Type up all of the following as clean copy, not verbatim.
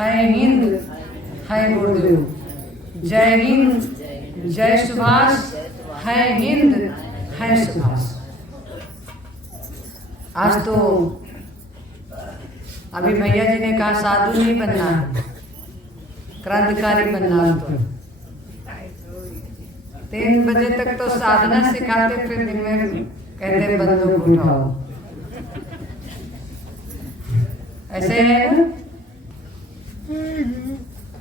है हिंद, है गुरुदेव। जय हिंद, जय सुभाष, है हिंद, है सुभाष। आज तो अभी भैया जी ने कहा साधु नहीं बनना, क्रांतिकारी बनना। तो 3 बजे तक तो साधना सिखाते, फिर दिन में कहते बंदूक उठाओ। ऐसे है ना,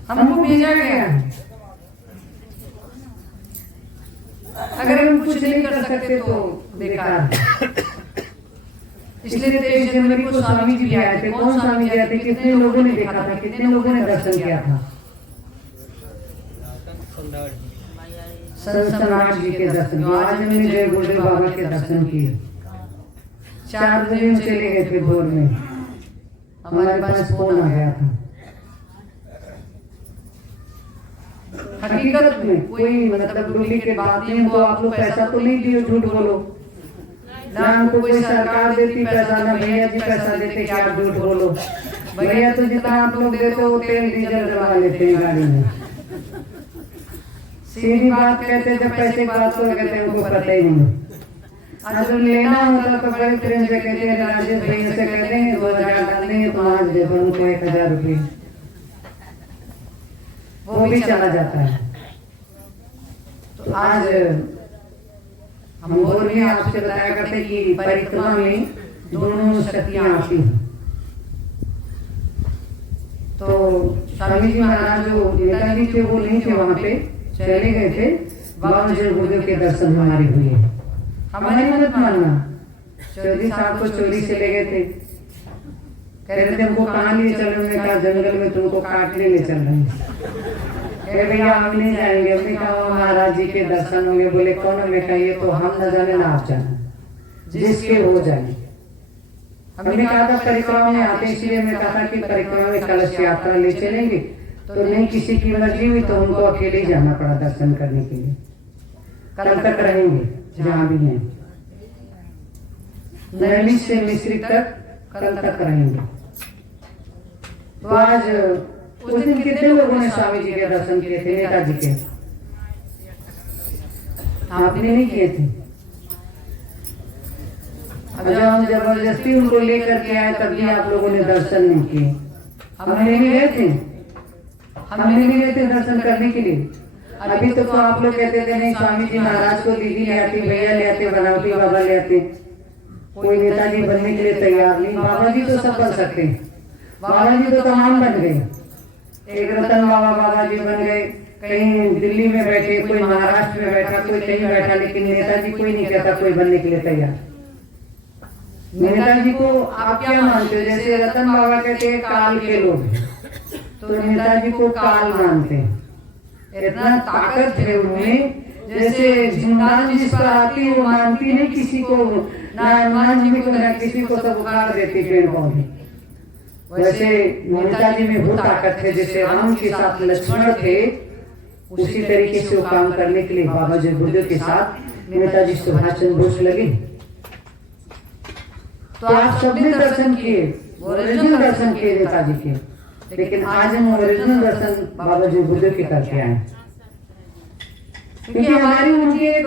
हमको भेजा गया। अगर हम कुछ नहीं कर सकते तो बेकार। इसलिए 23 जनवरी को स्वामी जी भी आए थे। कौन स्वामी जी आए थे? कितने लोगों ने देखा था, कितने लोगों ने दर्शन किया था? संत सम्राट जी के दर्शन। आज हमने जय गुरुदेव बाबा के दर्शन किए। 4 बजे हम चले गए थे भोर में, हमारे पास फोन आ गया था। हकीकत में कोई मतलब डुप्लीकेट बात नहीं। तो आप लोग पैसा तो नहीं दिए, झूठ बोलो ना। हमको कोई सरकार देती पैसा, ना भैया जी पैसा देते कि आप झूठ बोलो। भैया तो जितना आप लोग देते हो तेल डीजल डलवा लेते हैं गाड़ी में। सीधी बात कहते, जब पैसे की बात को कहते हैं उनको पता ही नहीं। आज लेना होता तो बड़े प्रेम से कहते हैं, राजेश भैया से कहते हैं 2000 डालने तो आज दे दो उनको 1000 रुपये, वो भी चला जाता है। तो आज हम और भी आपसे बताया करते कि परिक्रमा में दोनों शक्तियां आती हैं। तो स्वामी जी महाराज जो नेताजी थे वो नहीं थे, वहां पे चले गए थे। बाबा जय गुरुदेव के दर्शन हमारे हुए। हमारी मत मानना, चौधरी साहब को चोरी से ले गए थे। कह रहे थे हमको कहाँ लिए चल रहे हैं? कहा जंगल में तुमको काटने ले चल रहे हैं। भैया हम नहीं जाएंगे। हमने कहा महाराज जी के दर्शन होंगे। बोले कौन? हमें कहिए तो हम न जाने ना आप जाने, जिसके हो जाए। हमने कहा था परिक्रमा में आते, इसलिए मैं कहा था कि परिक्रमा में कलश यात्रा ले चलेंगे। तो नहीं, किसी की मर्जी हुई तो उनको अकेले जाना पड़ा दर्शन करने के लिए। कल तक रहेंगे जहाँ भी हैं, नैनी से मिश्री तक कल तक रहेंगे। तो आज उस दिन कितने लोगों ने स्वामी जी के दर्शन किए थे? नेताजी के आपने नहीं किए थे। अब जब हम जबरदस्ती उनको लेकर के आए तब भी आप लोगों ने दर्शन नहीं किए। हमने नहीं गए थे, हमने नहीं गए थे दर्शन करने के लिए। अभी तो आप लोग कहते थे नहीं स्वामी जी महाराज को दीदी ले आती, भैया ले आते, बनावटी बाबा ले आते। कोई नेताजी बनने के लिए तैयार नहीं। बाबा जी तो सब बन सकते हैं। बाबा जी तो तमाम बन गए। एक रतन बाबा जी बन गए, कहीं दिल्ली में बैठे, कोई महाराष्ट्र में बैठा, कोई कहीं बैठा। लेकिन नेताजी कोई नहीं कहता कोई बनने के लिए तैयार। नेताजी को आप क्या मानते हो? जैसे रतन बाबा कहते हैं काल के लोग, तो नेताजी को काल मानते हैं। इतना ताकत है उनमें। जैसे जिंदान जिस पर आती वो मानती नहीं किसी को, ना हनुमान जी को ना किसी को, सब उखाड़ देती पेड़ पौधे। वैसे नेताजी में वो ताकत है। जैसे राम के साथ लक्ष्मण थे, उसी तरीके से वो काम करने के लिए बाबा जय गुरुदेव के साथ नेताजी सुभाष चंद्र बोस लगे। तो आप सबने दर्शन किए, ओरिजिनल दर्शन किए नेताजी के। लेकिन आज हम ओरिजिनल दर्शन बाबा जय गुरुदेव के करके आए, क्योंकि हमारी उनकी एक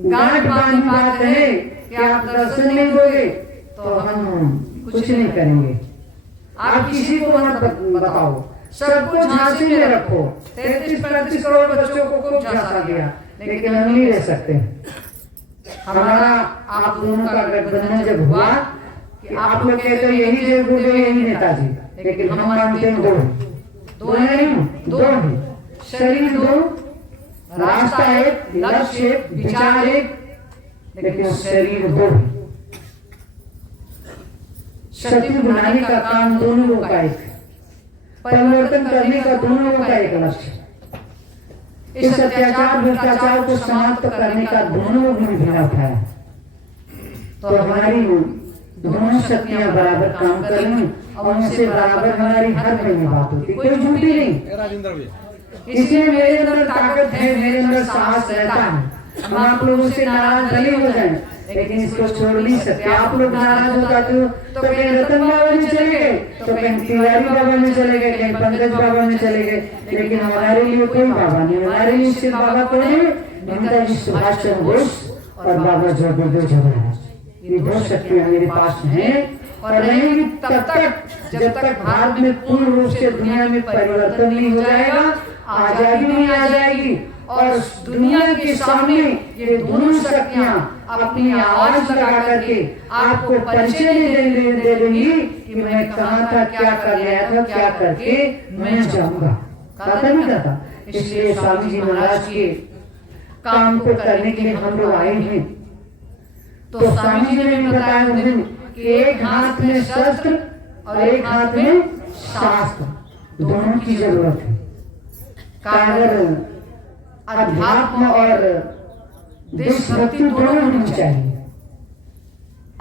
गांठ बांधी बात है कि आप दर्शन नहीं दोगे तो हम कुछ नहीं करेंगे। आप किसी को मत बताओ, सबको झांसी में रखो। 33-35 करोड़ बच्चों को खूब झांसा गया, लेकिन हम नहीं रह सकते। हमारा आप दोनों का गठबंधन जब हुआ कि आप लोग कहते हो यही जय गुरुदेव यही नेताजी, लेकिन हम मानते हैं दो नहीं, दो ही। शरीर दो, रास्ता एक, लक्ष्य एक, विचार एक, लेकिन शरीर दो। शक्ति बनाने का काम दोनों का एक, परिवर्तन करने का दोनों का एक लक्ष्य। इस अत्याचार भ्रष्टाचार को समाप्त करने का दोनों ने भिड़ा उठाया। तो हमारी दोनों शक्तियां बराबर काम कर रही और उनसे बराबर हमारी हर महीने बात होती, कोई झूठी नहीं। इसलिए मेरे अंदर ताकत है, मेरे अंदर साहस रहता है। हम आप लोगों से नाराज भले हो जाए, लेकिन इसको छोड़ नहीं सकते। आप लोग नाराज होता तो कहीं रतन बाबा में चले गए, तो कहीं तिवारी बाबा में चले गए, कहीं पंकज बाबा में चले गए, लेकिन हमारे लिए कोई बाबा नहीं। हमारे लिए सिर्फ बाबा कौन है? नेताजी सुभाष चंद्र बोस और बाबा जो गुरुदेव जगन्नाथ। ये दो शक्तियां मेरे पास हैं और रहेंगी तब तक जब तक भारत में पूर्ण रूप से दुनिया में परिवर्तन नहीं हो जाएगा, आजादी नहीं आ जाएगी और दुनिया के सामने ये दोनों शक्तियां अपनी आवाज लगा करके आपको परिचय दे देंगी कि मैं कहाँ था, क्या कर गया था, क्या करके मैं जाऊंगा। कहा नहीं कहता। इसलिए स्वामी जी महाराज के काम को करने के लिए हम लोग आए हैं। तो स्वामी जी ने बताया उस दिन कि एक हाथ में शस्त्र और एक हाथ में शास्त्र, दोनों की जरूरत है। अगर अध्यात्म और देशभक्ति दोनों होनी चाहिए।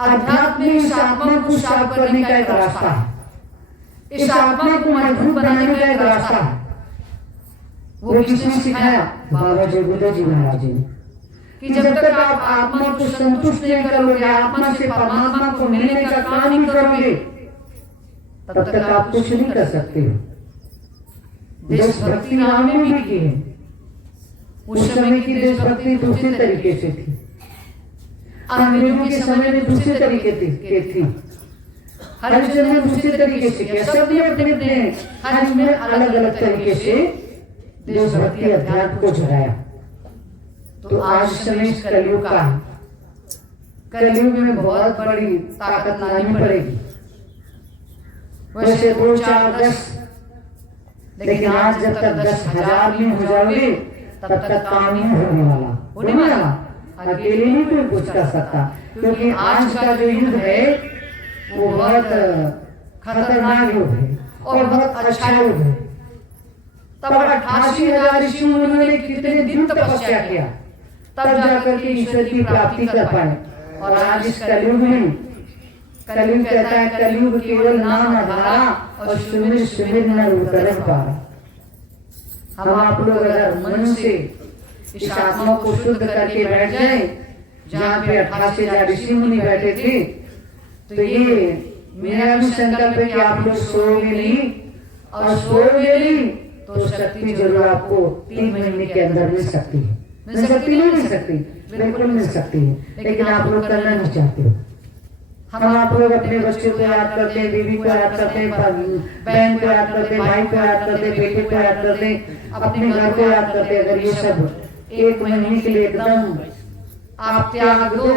अध्यात्म इस आत्मा को साफ करने का एक रास्ता है, इस आत्मा को मजबूत बनाने का एक रास्ता है। वो किसने सिखाया? बाबा जी गुरुदेव जी महाराज जी ने, कि जब तक आप आत्मा को संतुष्ट नहीं करोगे, आत्मा से परमात्मा को मिलने का काम नहीं करोगे, तब तक आप कुछ नहीं कर सकते हो। देशभक्ति हमने भी की है। उस समय की देशभक्ति दूसरे तरीके से थी, अंग्रेजों के समय में दूसरे तरीके थी, हरिजन ने दूसरे तरीके से किया। सब ने अपने अपने हर में अलग अलग तरीके से देशभक्ति अध्यात्म को जगाया। तो आज समय इस कलयुग का, कलयुग में बहुत बड़ी ताकत लानी पड़ेगी। वैसे 2, 4, 10, लेकिन आज जब तक 10,000 में हो जाओगे तब तक काम नहीं होने वाला। अकेले नहीं कोई कुछ कर सकता, क्योंकि आज का जो युद्ध है वो बहुत खतरनाक युद्ध है और बहुत अच्छा युद्ध है। तब 88,000 ऋषि मुनियों ने कितने दिन तपस्या किया, तब जाकर के ईश्वर की प्राप्ति कर पाए। और आज इस कलयुग में, कलयुग कहता है कलयुग केवल नाम आधारा और सुमिर सुमिर न उतर पाए। हम आप लोग अगर मन से इस आत्मा को शुद्ध करके बैठ जाए, जहाँ पे 88,000 ऋषि मुनि बैठे थे, तो ये मेरा भी संकल्प है कि आप लोग सोओगे नहीं, और सोओगे नहीं तो शक्ति जरूर आपको 3 महीने के अंदर मिल सकती है। मिल सकती नहीं मिल सकती, बिल्कुल मिल सकती है, लेकिन आप लोग करना नहीं चाहते हो। हम आप लोग अपने बच्चों को याद करते हैं, बीवी को याद करते हैं, बहन को याद करते हैं, भाई को याद करते हैं, बेटे को याद करते हैं, अपने घर को याद करते हैं। अगर ये सब 1 महीने के लिए एकदम आप त्याग दो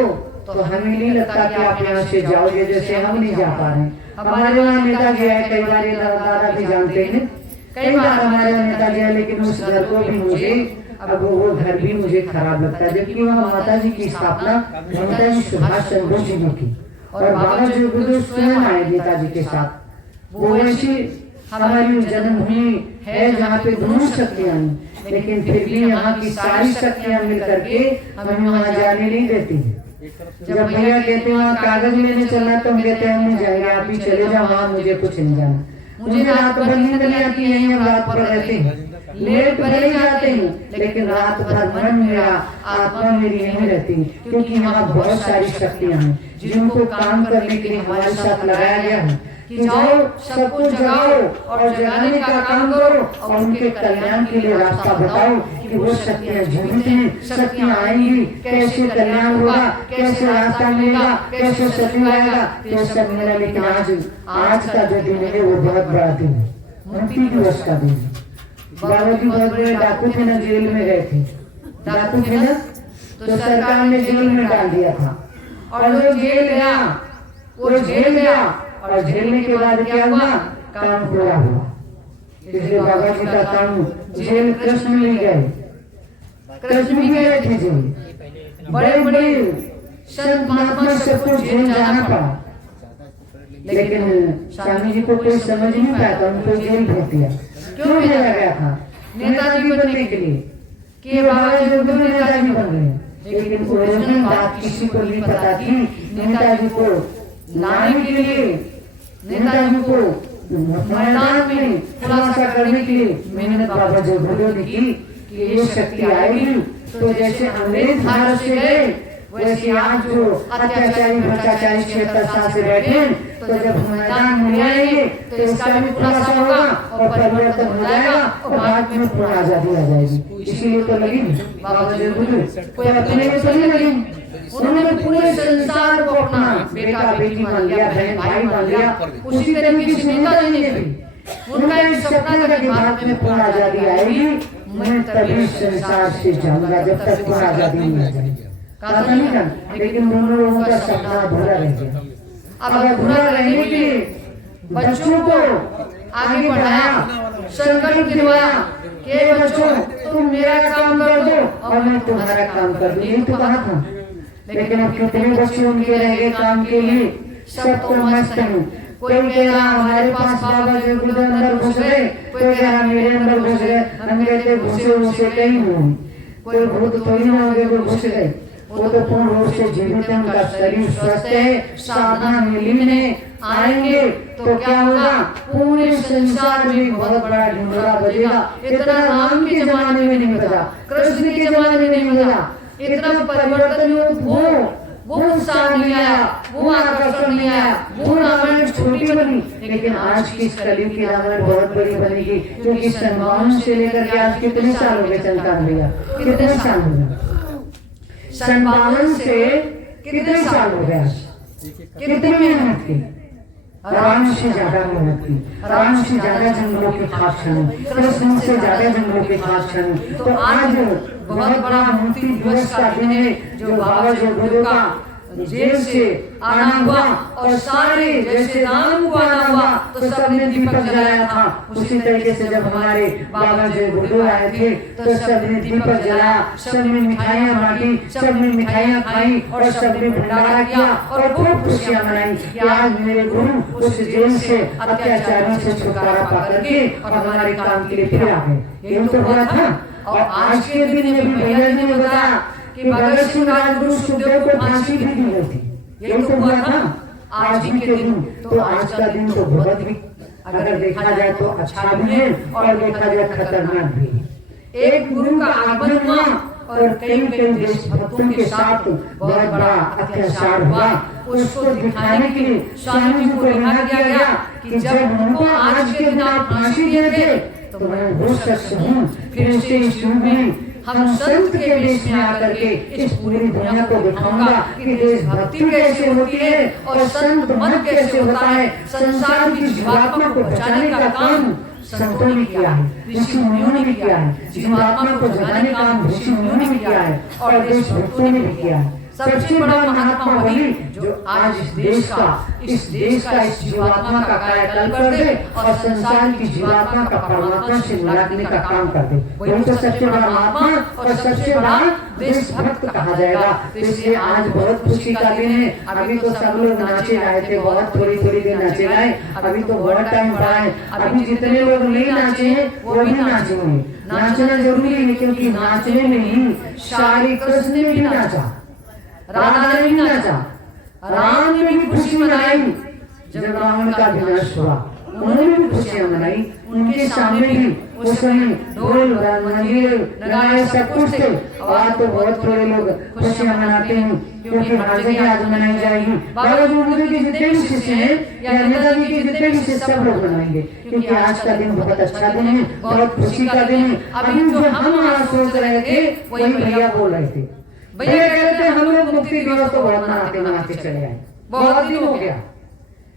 तो हमें नहीं लगता कि आप यहाँ से जाओगे, जैसे हम नहीं जा पा रहे। हमारे वहाँ नेता गया है, कई बार दादा भी जानते हैं, कई बार हमारे नेता गया, लेकिन उस घर को भी मुझे, अब वो घर भी मुझे खराब लगता है, जबकि वहाँ माता जी की स्थापना नेताजी सुभाष चंद्र बोस जी ने की और बाबा जी गुरुदेव स्वयं आए नेताजी के साथ। वो ऐसी हमारी जन्मभूमि है जहाँ पे दोनों शक्तियाँ हैं, लेकिन फिर भी यहाँ की सारी शक्तियाँ मिल करके हमें वहाँ जाने नहीं देती। जब भैया कहते हैं वहाँ कागज लेने चलना, तो हम कहते हैं हम नहीं जाएंगे, आप ही चले जाओ, वहाँ मुझे कुछ नहीं जाना। मुझे रात भर नींद नहीं आती है, हम रात भर रहते हैं, लेट भले जाते हैं, लेकिन रात भर मन मेरा, आत्मा मेरी यहीं रहती है, क्योंकि यहाँ बहुत सारी शक्तियाँ हैं जिनको काम करने के लिए हमारे साथ लगाया गया है कि जाओ सबको जगाओ और जगाने का काम करो और उनके कल्याण के लिए रास्ता बताओ कि वो शक्तियाँ झूठी हैं, शक्तियाँ आएंगी, कैसे कल्याण होगा, कैसे रास्ता मिलेगा, कैसे सत्य आएगा, ये सब मिला। लेकिन आज का जो दिन है वो बहुत बड़ा दिन है, 29 दिवस का दिन है। बाबा जी बहुत बड़े डाकू थे ना, जेल में गए थे, डाकू थे ना, तो सरकार ने जेल में डाल दिया था और जो जेल गया वो जेल गया और झेलने के बाद क्या हुआ, काम पूरा हुआ। इसलिए बाबा जी का काम जेल कृष्ण मिल गए, कृष्ण भी गए थे जेल, बड़े बड़े संत महात्मा सबको जेल जाना पड़ा, लेकिन स्वामी जी को कोई समझ नहीं पाया था, उनको जेल भेज दिया। क्यों भेजा गया था? नेताजी बनने के लिए, कि बाबा जी गुरुदेव नेताजी बन गए, लेकिन ओरिजिनल बात किसी को नहीं पता थी। नेताजी को लाने के लिए, नेताजी को मैदान में खुलासा करने के लिए मेहनत बाबा जी गुरुदेव ने की कि ये शक्ति आएगी तो जैसे अंग्रेज भारत से गए वैसे आज जो अत्याचारी भ्रष्टाचारी 76 साल से बैठे हैं, तो जब मैदान में आएंगे तो इसका भी खुलासा होगा और परिवर्तन हो जाएगा और भारत में पूर्ण आजादी आ जाएगी। इसीलिए तो लगी बाबा जय बुजुर्ग कोई अपने में तो नहीं लगी, उन्होंने पूरे संसार को अपना बेटा बेटी मान लिया, बहन भाई मान लिया। उसी तरीके से नेताजी ने भी उनका एक सपना था कि भारत में पूर्ण आजादी आएगी, मैं तभी संसार से जाऊंगा जब तक पूर्ण आजादी नहीं आ जाएगी। कहा नहीं था, लेकिन दोनों लोगों का सपना अधूरा रह गया। अब अधूरा रहने के लिए बच्चों को आगे बढ़ाया, संकल्प दिलवाया कि बच्चों तुम मेरा काम कर दो और मैं तुम्हारा काम कर दूं, यही तो कहा था। लेकिन अब कितने बच्चे उनके रह गए काम के लिए, सब तो मस्त हैं। कोई कह रहा हमारे पास बाबा जी खुद अंदर घुस गए, कोई कह रहा मेरे अंदर घुस गए। हम कहते घुसे उसे कहीं नहीं, कोई भूत थोड़ी ना हो गए वो घुस गए, वो तो पूर्ण रूप से जीवित है, उनका शरीर स्वस्थ है, साधना में लीन है। आएंगे तो क्या होगा, पूरे संसार में बहुत बड़ा ढिंढोरा बजेगा। इतना राम के जमाने में नहीं बजा, कृष्ण के जमाने में नहीं बजा, इतना परिवर्तन वो उत्साह नहीं आया, वो आकर्षण नहीं आया, वो रामायण छोटी बनी। लेकिन आज की इस कलयुग की रामायण बहुत बड़ी बनेगी, क्योंकि 52 से लेकर के आज कितने साल हो गए, 95 कितने साल हो गए, 57 से कितने साल हो गए, कितनी मेहनत की, राम से ज्यादा मेहनत की, राम से ज्यादा जंगलों के खास क्षण, कृष्ण से ज्यादा जंगलों के खास क्षण। तो आज बहुत बड़ा मुक्ति दिवस का दिन है, जो बाबा जय गुरु का जेल से आना हुआ और सारे जैसे राम को आना हुआ तो सबने दीपक जलाया था, उसी तरीके से जब हमारे बाबा जय गुरु आए थे तो सबने दीपक जलाया, सबने मिठाइयाँ बांटी, सबने मिठाइयाँ खाई और सबने भंडारा किया और खूब खुशियाँ मनाई कि आज मेरे गुरु उस जेल से अत्याचारियों से छुटकारा पा करके और हमारे काम के लिए फिर आ गए। यही तो हुआ था। और आज के दिन में भी भैया जी ने बताया कि भगत सिंह राजगुरु सुखदेव को फांसी भी दी गई थी, यही तो हुआ था आज ही के दिन। तो आज का दिन तो बहुत भी अगर देखा जाए तो अच्छा भी है और देखा जाए खतरनाक भी है। एक गुरु का आगमन हुआ और कई देशभक्तों के साथ बहुत बड़ा अत्याचार हुआ, उसको दिखाने के लिए स्वामी जी को रिहा किया गया कि जब उनको आज के दिन आप फांसी दिए थे तो मैं वो शख्स हूँ, फिर से इस युग में हम संत के वेश में आकर के इस पूरी दुनिया को दिखाऊंगा कि देशभक्ति कैसे होती है और संत मत कैसे होता है। संसार की जीवात्मा को बचाने का काम संतों ने किया है, ऋषि मुनियों ने भी किया है, जीवात्मा को जगाने का काम ऋषि मुनियों ने भी किया है और देशभक्तों ने भी किया है। सबसे बड़ा महात्मा वही जो आज इस देश का इस जीवात्मा का कायाकल्प कर दे और संसार की जीवात्मा का परमात्मा से मिलाने का काम कर दे, वही तो सबसे बड़ा महात्मा और सबसे बड़ा देशभक्त कहा जाएगा। तो इसलिए आज बहुत खुशी का दिन है। अभी तो सब लोग नाचे आए थे, बहुत थोड़ी देर नाचे आए, अभी तो बहुत टाइम पड़ा है। अभी जितने लोग नहीं नाचे हैं वो भी नाचेंगे। नाचना जरूरी है क्योंकि नाचने में ही सारी कृष्ण ने भी नाचा, राधा ने भी नाचा, राम ने भी खुशी मनाई जब रावण का विनाश हुआ, उन्होंने भी खुशियां मनाई। उनके सामने भी उस समय ढोल मंजीरे नगाड़े सब कुछ थे। और तो बहुत थोड़े लोग खुशियां मनाते हैं क्योंकि हर जगह आज मनाई जाएगी। बाबा जी के जितने भी शिष्य हैं या नेताजी के जितने भी शिष्य सब लोग मनाएंगे क्योंकि आज का दिन बहुत अच्छा दिन है, बहुत खुशी का दिन है। अभी जो हम आज सोच रहे थे वही भैया बोल रहे थे। भैया कहते हम लोग मुक्ति दिवस तो बहुत मनाते चले आए, बहुत दिन हो गया,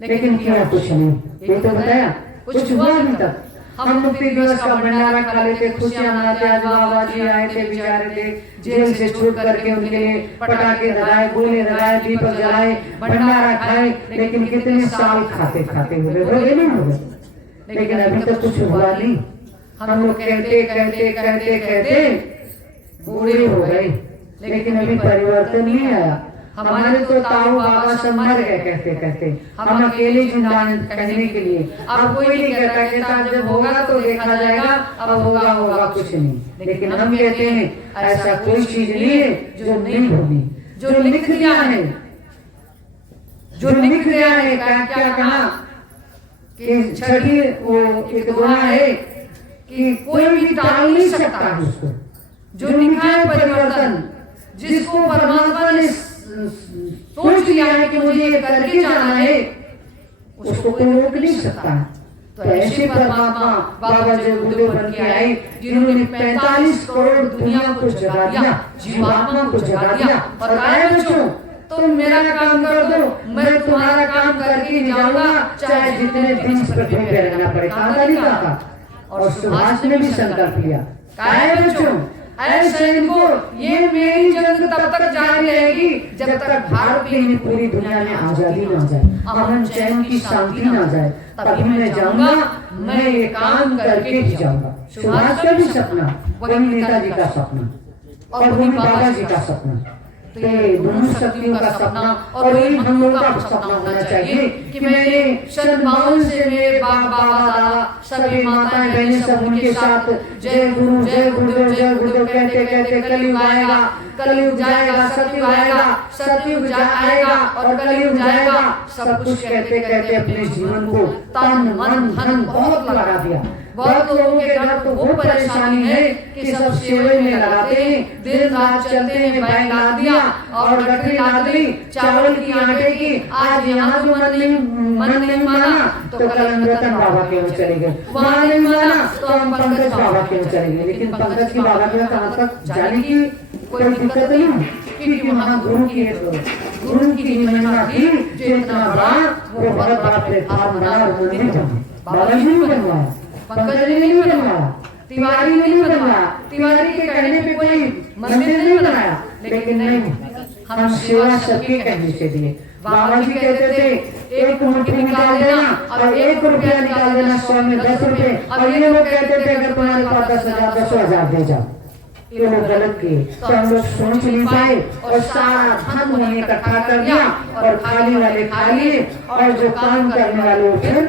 लेकिन क्या कुछ नहीं। ये तो बताया कुछ हुआ अभी तक। हम मुक्ति दिवस का भंडारा खा लेते, खुशियां मनाते। आज बाबा जी आए थे, बेचारे थे, जेल से छूट करके उनके लिए पटाखे लगाए, गोले लगाए, दीपक जलाए, भंडारा खाए। लेकिन कितने साल खाते हुए नहीं हो गए, लेकिन अभी तक कुछ हुआ नहीं। हम लोग कहते बूढ़े हो गए, लेकिन अभी परिवर्तन नहीं आया। हमारे तो ताऊ बाबा सब मर गए कहते हम अकेले जिंदा कहने के लिए। अब कोई नहीं कहता जब होगा तो देखा जाएगा, अब होगा कुछ नहीं। लेकिन हम कहते हैं ऐसा कोई चीज नहीं है जो नहीं होगी, जो लिख दिया है क्या कहा कि छठी वो एक दुआ है कि कोई भी टाल नहीं सकता है उसको। जो लिखा है परिवर्तन, जिसको परमात्मा ने सोच लिया है कि मुझे ये करके जाना है, उसको कोई रोक नहीं सकता। तो ऐसे परमात्मा बाबा जो गुरुदेव बन के आए, जिन्होंने 45 करोड़ दुनिया को जगा दिया, जीवात्मा को जगा दिया और आए बच्चों तुम मेरा काम कर दो, मैं तुम्हारा काम करके ही जाऊंगा, चाहे जितने दिन इस पृथ्वी पे रहना पड़े। कहा था और सुभाष ने भी संकल्प लिया। काहे बच्चों ऐसे इनको ये मेरी जंग तब तक जारी रहेगी जब तक भारत की पूरी दुनिया में आजादी ना जाए, अमन चैन की शांति ना जाए, तभी मैं जाऊंगा, मैं ये काम करके ही जाऊंगा। सुभाष का भी सपना, वही नेताजी का सपना और वही बाबा जी का सपना, तो ये दोनों शक्तियों का सपना और वही हम लोगों का सपना होना चाहिए कि मैंने सद्भाव से मेरे बाबा दादा सभी माताएं बहनें सब उनके साथ जय गुरु जय गुरुदेव जय गुरुदेव कहते कहते कलयुग आएगा, कलयुग जाएगा, सतयुग आएगा, सतयुग आएगा और कलयुग जाएगा, सब कुछ कहते कहते अपने जीवन को तन मन धन बहुत लगा दिया। बहुत लोगों के घर तो वो परेशानी है कि सब सेवे में लगाते हैं, दिन रात चलते हैं, बैग ला दिया और गठरी ला दी चावल की आटे की, आज यहाँ जो मन नहीं माना तो कल हम रतन बाबा के यहाँ चले गए, वहाँ नहीं माना तो हम पंकज बाबा के यहाँ चले गए। लेकिन पंकज की बाबा के यहाँ तक जाने की कोई दिक्कत नहीं, क्योंकि वहाँ गुरु की महिमा थी जो इतना बड़ा, वो बहुत बड़ा प्लेटफॉर्म बना और मंदिर बना। बाबा जी ने बनवाया, पंकज ने नहीं बनवाया, तिवारी ने नहीं बनवाया, तिवारी के कहने पे कोई मंदिर नहीं बनाया, लेकिन नहीं, हम सेवा सबके कहने से दिए। बाबा जी कहते थे 1 मुट्ठी निकाल देना और 1 रुपया निकाल देना, 100 में 10 रुपए, और ये लोग कहते थे अगर तुम्हारे पास 10,000 10,000 दे जाओ। ये लोग गलत किए, तो हम लोग सोच नहीं पाए और सारा धन उन्होंने इकट्ठा कर दिया और खाली वाले खा लिए और जो काम करने वाले फिर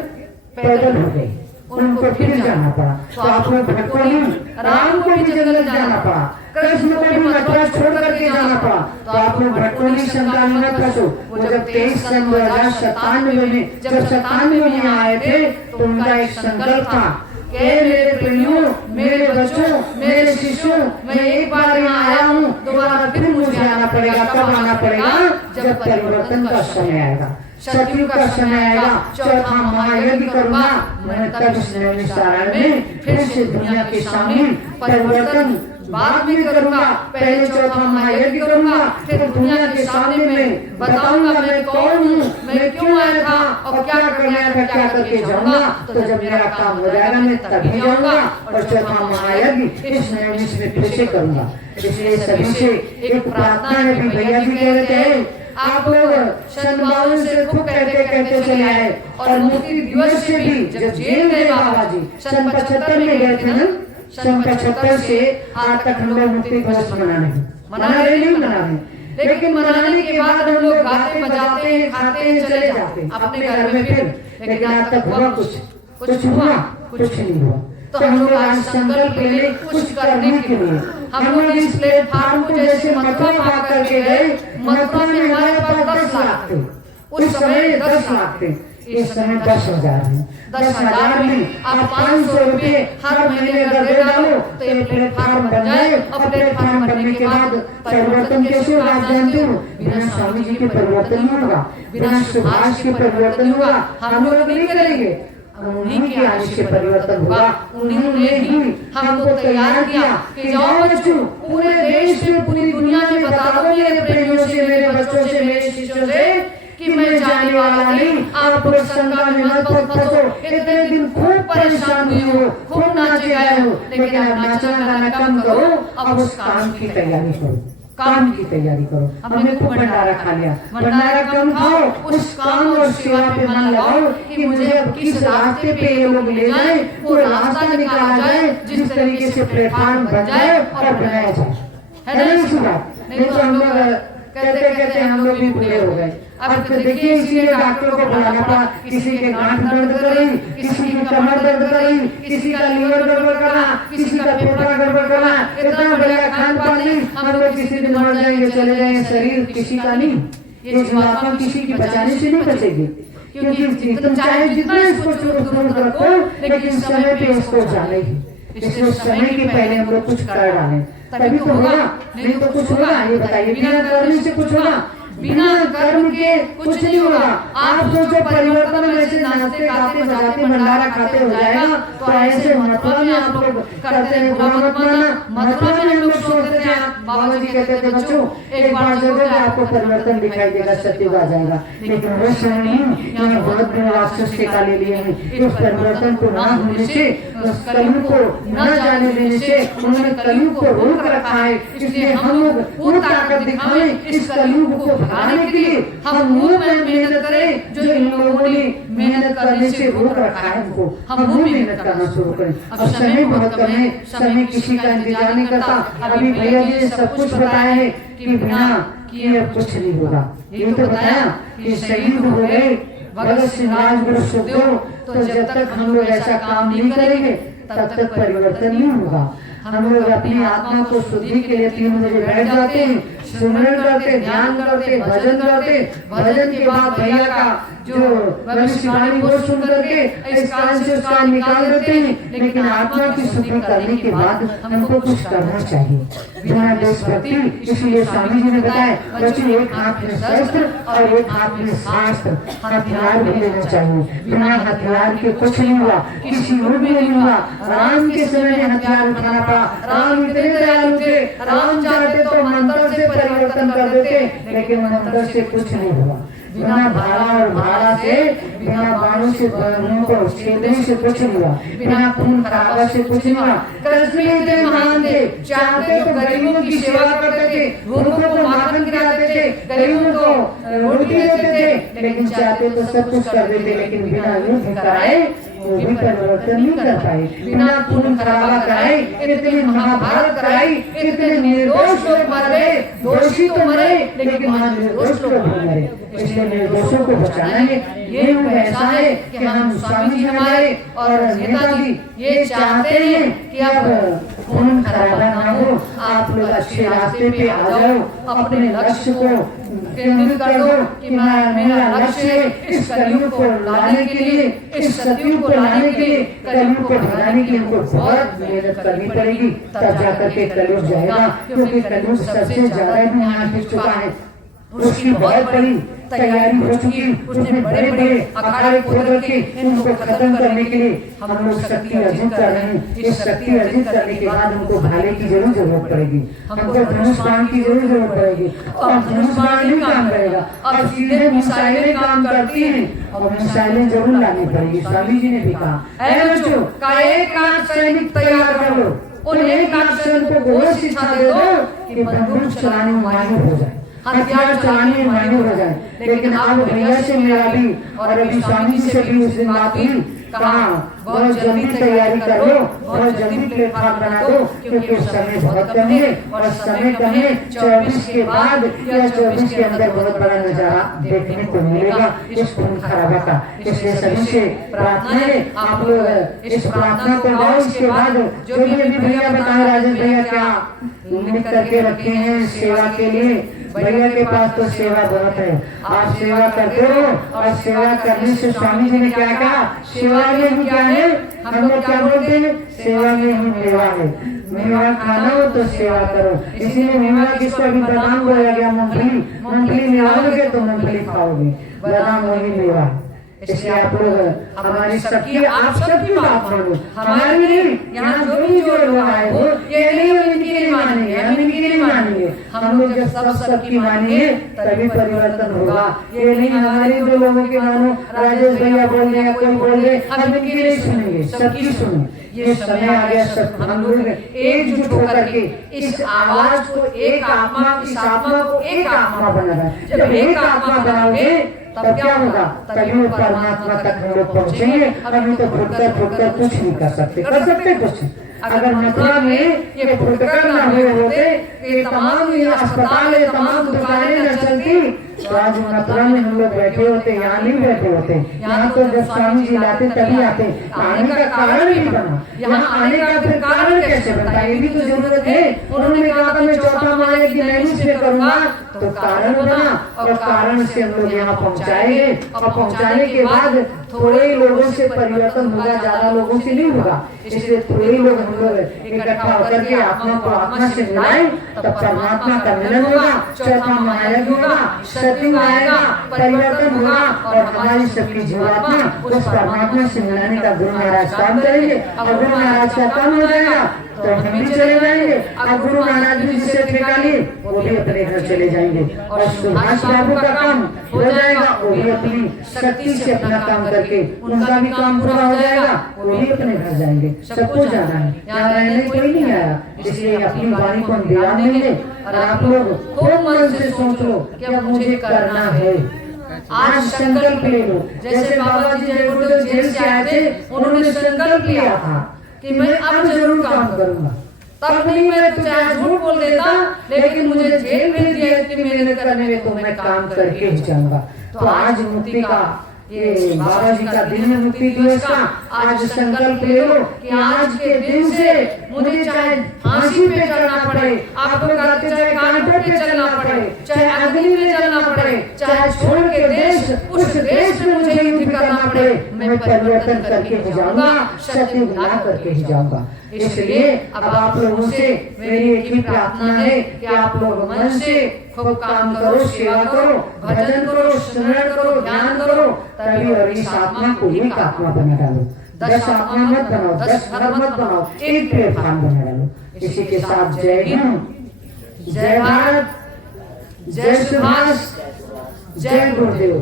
पैदल हो गए, उनको फिर जाना पड़ा। तो आप लोग भटको नहीं, राम को भी जंगल जाना पड़ा, कृष्ण को भी मथुरा छोड़ करके जाना पड़ा, तो आप लोग भटको नहीं, शंका में न फंसो। वो जब 23 सन 2097 में जब 97 में आए थे तो उनका एक संकल्प था कि मेरे प्रेमियों, मेरे बच्चों, मेरे शिष्यों, मैं एक बार यहाँ आया हूँ, दोबारा फिर मुझे आना पड़ेगा। कब आना पड़ेगा? जब परिवर्तन का समय आएगा, सतयुग का समय आएगा, चौथा महायज्ञ करूंगा मैं, तब इस नैमिषारण्य में फिर से दुनिया के सामने परिवर्तन बाद में करूंगा, पहले चौथा महायज्ञ करूंगा, फिर दुनिया के सामने मैं बताऊंगा मैं कौन हूँ, मैं क्यों आया था और क्या करना था, क्या करके जाऊंगा। तो जब मेरा काम हो जाएगा मैं तभी जाऊंगा और चौथा महायज्ञ इस नैमिष में फिर से करूंगा। इसलिए सभी से एक प्रार्थना है भी, भैया जी कह रहे थे आप लोग सद्भाव से खूब कहते कहते चले आए और मुक्ति दिवस से भी जब जेल गए बाबा जी सन 75 में गए थे ना, सन 75 से आज तक हम लोग मुक्ति दिवस मना रहे, लेकिन मनाने के बाद हम लोग गाते बजाते हैं, खाते हैं, चले जाते हैं अपने घर में फिर, लेकिन आज तक हुआ कुछ नहीं हुआ। तो हम लोग आज संकल्प ले लें कुछ करने के लिए। हम लोग इस प्लेटफॉर्म को जैसे मथुरा भाग करके गए, मथुरा में हमारे पास 10 लाख थे, उस समय 10 लाख थे, इस समय 10,000 है। 10,000 में आप 500 रुपए हर महीने अगर दे डालो तो ये प्लेटफॉर्म बन जाए। और प्लेटफॉर्म बनने के बाद परिवर्तन कैसे होगा आप जानते हो? बिना स्वामी जी के परिवर्तन नहीं होगा, बिना सुभाष के परिवर्तन होगा, हम लोग नहीं करेंगे, उन्हीं के आने से परिवर्तन होगा। उन्होंने ही हमको तैयार किया कि जाओ बच्चों, पूरे देश में पूरी दुनिया में बता दो मेरे प्रेमियों से, मेरे बच्चों से, मेरे शिष्यों से कि मैं जाने वाला नहीं, आप लोग शंका में मत फंसो। इतने दिन खूब परेशान हुए हो, खूब नाचे गए हो, लेकिन अब नाचना गाना कम करो, अब उस काम की तैयारी करो, काम की तैयारी करो। हमने खूब भंडारा खा लिया, भंडारा कम खाओ, उस काम और सेवा पे मन लगाओ कि मुझे अब किस रास्ते पे ये लोग ले जाए, वो रास्ता निकाला जाए जिस तरीके से प्लेटफॉर्म बन जाए और बनाया जाए, है ना इसी बात। नहीं तो हम लोग कहते कहते हम लोग भी भूले हो गए। अब तो देखिए इसीलिए डॉक्टरों को बुलाना पड़ा, किसी के गांठ दर्द कर रही, किसी की कमर दर्द कर रही, किसी का लीवर गड़बड़ करना, किसी का फेफड़ा गड़बड़ करना, इतना बढ़िया खान पान नहीं, हम लोग किसी दिन मर जाएंगे, चले जाएंगे, शरीर किसी का नहीं, ये जीवात्मा किसी की बचाने से नहीं बचेगी, क्योंकि तुम चाहे जितना इसको दूर रखो, लेकिन समय पे इसको जाने ही इसलिए समय के पहले हम लोग कुछ कर डालें, तभी तो होगा, नहीं तो कुछ होगा? ये बताइए, बिना कर्म से कुछ होगा? बिना कर्म के कुछ नहीं होगा। आप जो परिवर्तन वैसे नाचते गाते बजाते भंडारा खाते हो जाएगा, तो ऐसे मथुरा में आप लोग करते हैं, बुरा मत मानना। मथुरा में हम लोग सोचते थे, बाबा जी कहते थे बच्चों एक बार जोड़ोगे आपको परिवर्तन दिखाई देगा, सत्युग आ जाएगा। लेकिन वो समय नहीं, यहाँ बहुत बड़े राक्षस के काले लिए हैं। इस परिवर्तन को न होने से, उस कलयुग को न जाने देने से उन्होंने कलयुग को रोक रखा है। इसलिए हम लोग वो ताकत दिखाएं इस कलयुग को भगाने के लिए, हम वो मेहनत करें जो इन लोगों ने मेहनत करने से रोक रखा है उनको, हम वो मेहनत करना शुरू करें। अब समय बहुत कम है, समय किसी का इंतजार नहीं करता। अभी भैया जी ने सब कुछ बताया है कि बिना किए कुछ नहीं होगा। ये तो बताया कि शहीद हो गए भगत सिंह, राजगुरु, सुखदेव, तो जब तक हम लोग ऐसा काम नहीं करेंगे तब तक परिवर्तन नहीं होगा। हम लोग अपनी आत्मा को शुद्धि के लिए 3 बजे बैठ जाते हैं, सुमरण करते, ध्यान करते, भजन करते। भजन के बाद भैया का जो भविष्यवाणी वो सुन करके इस कान से उस कान निकाल देते हैं। लेकिन आत्मा की शुद्धि करने के बाद हमको कुछ करना चाहिए, बिना देशभक्ति। इसलिए स्वामी जी ने बताया बच्चों, एक हाथ में शस्त्र और एक हाथ में शास्त्र, हथियार भी लेना चाहिए। बिना हथियार के कुछ नहीं हुआ, किसी रूप में नहीं हुआ। राम के समय में हथियार उठाना पड़ा। राम इतने दयालु थे, राम चाहते तो मंत्र से परिवर्तन कर देते, लेकिन मंत्र से कुछ नहीं हुआ। बिना भाला और भाला से, बिना बाणों से, बाणों को छेदने से कुछ नहीं हुआ। बिना खून खराबा से कुछ नहीं हुआ। कृष्ण इतने महान थे, चाहते तो गरीबों की सेवा करते थे, भूखों को माखन खिलाते थे, गरीबों को रोटी देते थे, लेकिन चाहते तो सब कुछ कर देते। लेकिन बिना युद्ध कराए वो भी परिवर्तन नहीं कर पाए। बिना खून खराबा कराए, इतनी महाभारत कराई, इतने निर्दोष लोग मर गए। दोषी तो मरे, लेकिन वहाँ निर्दोष लोग मरे। इसलिए निर्दोषों को बचाना है। ये ऐसा है कि हम स्वामी जी हमारे और नेताजी ये चाहते हैं कि अब खून खराबा ना हो, आप लोग अच्छे रास्ते पे आ जाओ, अपने लक्ष्य को केंद्रित कर दो कि मेरा लक्ष्य है इस कलयुग को लाने के लिए, इस सतयुग को लाने के लिए, कलयुग को भगाने के लिए हमको बहुत मेहनत करनी पड़ेगी, तब जाकर के कलयुग जाएगा। क्योंकि कलयुग सबसे ज्यादा यहाँ टिक चुका है, उसकी बहुत बड़ी तैयारी हो चुकी। उसमें बड़े बड़े अखाड़े खोल रखे, इनको खत्म करने के लिए हम लोग शक्ति अर्जित कर रहे हैं। इस शक्ति अर्जित करने के बाद हमको भाले की जरूरत पड़ेगी, हमको धनुष बाण की जरूरत पड़ेगी। और धनुष बाण नहीं काम करेगा, अब सीधे मिसाइलें काम करती हैं, और मिसाइलें जरूर लानी पड़ेगी। स्वामी जी ने भी कहा, ऐ बच्चों का एक लाख सैनिक तैयार कर लो, उन 1 लाख सैनिकों को वो शिक्षा दे दो कि बंदूक चलाने में माहिर हो जाए, हथियार चलाने में माहिर हो जाए। लेकिन अब भैया से मेरा भी और अभी स्वामी जी से भी उस दिन बात हुई, कहा बहुत जल्दी तैयारी कर लो, बहुत जल्दी प्लेटफॉर्म बना दो, क्योंकि समय बहुत कम है और समय कम है। 24 के बाद या 24 के अंदर बहुत बड़ा नजारा देखने को मिलेगा इस खून खराबा का। इसलिए सभी से प्रार्थना है, आप लोग इस प्रार्थना को गाओ। इसके बाद जो भी अभी भैया बताए, राजेश भैया क्या लिख करके रखे हैं सेवा के लिए, भैया के पास तो सेवा बहुत है। आप सेवा करते रहो, और सेवा करने से स्वामी जी ने क्या कहा, सेवा में ही क्या है, हम लोग क्या बोलते हैं, सेवा में ही मेवा है। मेवा खाना हो तो सेवा करो। इसीलिए मेवा किसको अभी बादाम बोला गया, मूंगफली, मूंगफली मिलाओगे तो मूंगफली खाओगे, बादाम वही मेवा। इसलिए आप लोग हमारी सबकी, आप सबकी बात मानो, हमारी नहीं। यहाँ जो भी जो लोग आए हो, ये नहीं हम इनकी नहीं मानेंगे, हम इनकी नहीं मानेंगे। हम लोग जब सबकी मानेंगे तभी परिवर्तन होगा। ये नहीं हमारे 2 लोगों के मानो, राजेश भैया बोल रहे, कोई बोल रहे, हम इनकी नहीं सुनेंगे, सबकी सुनो। ये समय आ गया, सब हम लोग एकजुट होकर के इस आवाज को, एक आत्मा, इस आत्मा को एक आत्मा बनाना। जब एक आत्मा बनाओगे तब क्या होगा, तभी वो परमात्मा तक हम लोग पहुँचेंगे। हम तो फुटकर कुछ नहीं कर सकते कुछ। अगर मथुरा में ये फुटकर न हुए होते, ये तमाम अस्पताल, ये तमाम दुकानें न चलती, तो आज मथुरा में हम लोग बैठे होते, यहाँ नहीं बैठे होते। यहाँ तो जब स्वामी जी लाते तभी आते, आने का कारण ही बना। यहाँ आने का फिर कारण कैसे बनता, ये भी तो जरूरत है। उन्होंने कहा था मैं चौथा माया की मैनेज पे करूंगा, तो कारण बना, और कारण से हम लोग यहाँ पहुँचाएंगे। और पहुँचाने के बाद थोड़े ही लोगों से परिवर्तन होगा, ज्यादा लोगों से नहीं होगा। इसलिए थोड़े ही लोग हम लोग इकट्ठा होकर के आत्मा को आत्मा से मिलाएं, तब परमात्मा का मिलन होगा, चौथा महायज्ञ होगा, सत्युग आएगा, परिवर्तन होगा और हमारी सबकी जीवात्मा उस परमात्मा से मिलाने का गुरु महाराज काम करेंगे। और गुरु महाराज का काम हो जाएगा तो हम भी चले जाएंगे। अब गुरु महाराज भी जिसे ठेका लिए वो भी अपने घर चले जाएंगे और सुभाष बाबू का काम हो जाएगा, वो भी अपनी शक्ति से अपना काम करके उनका भी काम पूरा हो जाएगा, वो भी अपने घर जाएंगे। सबको जाना है, यहाँ रहने कोई नहीं आया। इसलिए अपनी वाणी को हम ध्यान देंगे और आप लोग खूब मन से सोच लो कि अब मुझे करना है। आज संकल्प ले लो, जैसे बाबा जी जय गुरुदेव जेल से आए थे, उन्होंने संकल्प लिया था कि मैं अब जरूर काम करूंगा। तब नहीं मैं तो चाहे झूठ बोल देता, लेकिन मुझे जेल भेज दिया कि मेहनत करने में तो मैं काम करके ही जाऊंगा। तो आज मुक्ति का ये बाबा जी का दिन है, मुक्ति दिवस का। आज संकल्प ले लो कि आज के दिन से मुझे चाहे फांसी पे चढ़ना पड़े, आप लोग कहते चाहे कांटों पे चलना पड़े, चाहे अग्नि में जलना पड़े, चाहे छोड़ के देश उस देश में मुझे युद्ध करना पड़े, मैं परिवर्तन करके ही जाऊंगा, सत्य ला करके ही जाऊंगा। इसलिए अब आप लोगों से मेरी एक ही प्रार्थना है कि आप लोग मन से खूब काम करो, सेवा करो, भजन करो, स्मरण करो, ध्यान करो, तभी और इस आत्मा को एक आत्मा बना डालो। 10 आत्मा मत बनाओ, 10 घर मत बनाओ, एक प्लेटफॉर्म बना डालो। इसी के साथ जय हिंद, जय भारत, जय सुभाष, जय गुरुदेव।